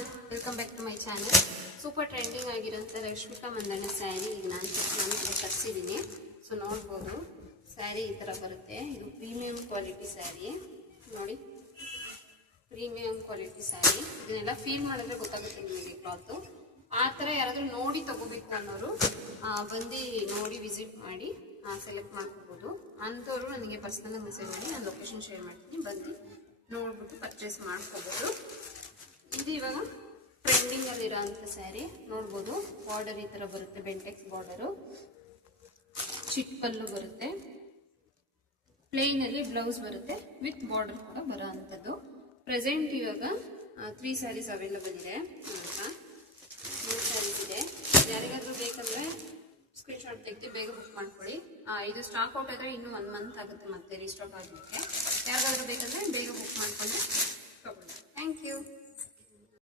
Everyone, welcome back to my channel. Super trending ಆಗಿರೋಂಥ ರಶ್ಮಿಕಾ ಮಂದಣ್ಣ ಸ್ಯಾರಿ ಈಗ ನಾನು ತರಿಸಿದ್ದೀನಿ. ಸೊ ನೋಡ್ಬೋದು, ಸ್ಯಾರಿ ಈ ಥರ ಬರುತ್ತೆ. ಇದು ಪ್ರೀಮಿಯಂ ಕ್ವಾಲಿಟಿ ಸ್ಯಾರಿ ನೋಡಿ, ಪ್ರೀಮಿಯಂ ಕ್ವಾಲಿಟಿ ಸ್ಯಾರಿ. ಇದನ್ನೆಲ್ಲ ಫೀಲ್ ಮಾಡಿದ್ರೆ ಗೊತ್ತಾಗುತ್ತೆ ನಿಮಗೆ ಕ್ಲಾತು. ಆ ಥರ ಯಾರಾದರೂ ನೋಡಿ ತಗೋಬೇಕು ಅನ್ನೋರು ಬಂದು ನೋಡಿ ವಿಸಿಟ್ ಮಾಡಿ ಸೆಲೆಕ್ಟ್ ಮಾಡ್ಕೋಬೋದು. ಅಂಥವ್ರು ನನಗೆ ಪರ್ಸ್ನಲ್ ಮೆಸೇಜ್ ಮಾಡಿ ನಾನು ಲೊಕೇಶನ್ ಶೇರ್ ಮಾಡ್ತೀನಿ, ಬಂದು ನೋಡ್ಬಿಟ್ಟು ಪರ್ಚೇಸ್ ಮಾಡ್ಕೋಬೋದು. ಇದು ಇವಾಗ ಟ್ರೆಂಡಿಂಗ್ ಅಲ್ಲಿರೋ ಅಂಥ ಸ್ಯಾರಿ ನೋಡ್ಬೋದು. ಬಾರ್ಡರ್ ಈ ಥರ ಬರುತ್ತೆ, ಬೆಂಟೆಕ್ಸ್ ಬಾರ್ಡರು, ಚಿಟ್ ಪಲ್ಲು ಬರುತ್ತೆ, ಪ್ಲೇನ್ ಅಲ್ಲಿ ಬ್ಲೌಸ್ ಬರುತ್ತೆ, ವಿತ್ ಬಾರ್ಡರ್ ಕೂಡ ಬರೋ ಅಂಥದ್ದು. ಪ್ರೆಸೆಂಟ್ ಇವಾಗ 3 ಸ್ಯಾರೀಸ್ ಅವೈಲಬಲ್ ಇದೆ ಅಂತ. 3 ಸ್ಯಾರೀಸ್ ಇದೆ. ಯಾರಿಗಾದ್ರೂ ಬೇಕಂದ್ರೆ ಸ್ಕ್ರೀನ್ಶಾಟ್ ತೆಗೆದು ಬೇಗ ಬುಕ್ ಮಾಡ್ಕೊಳ್ಳಿ. ಇದು ಸ್ಟಾಕ್ ಔಟ್ ಆದರೆ ಇನ್ನೂ 1 ಮಂತ್ ಆಗುತ್ತೆ ಮತ್ತೆ ರೀಸ್ಟಾಕ್ ಆಗಲಿಕ್ಕೆ. ಯಾರಿಗಾದ್ರೂ ಬೇಕಂದ್ರೆ ಬೇಗ ಬುಕ್ ಮಾಡ್ಕೊಂಡು ತಗೊಳ್ಳಿ. Thank you.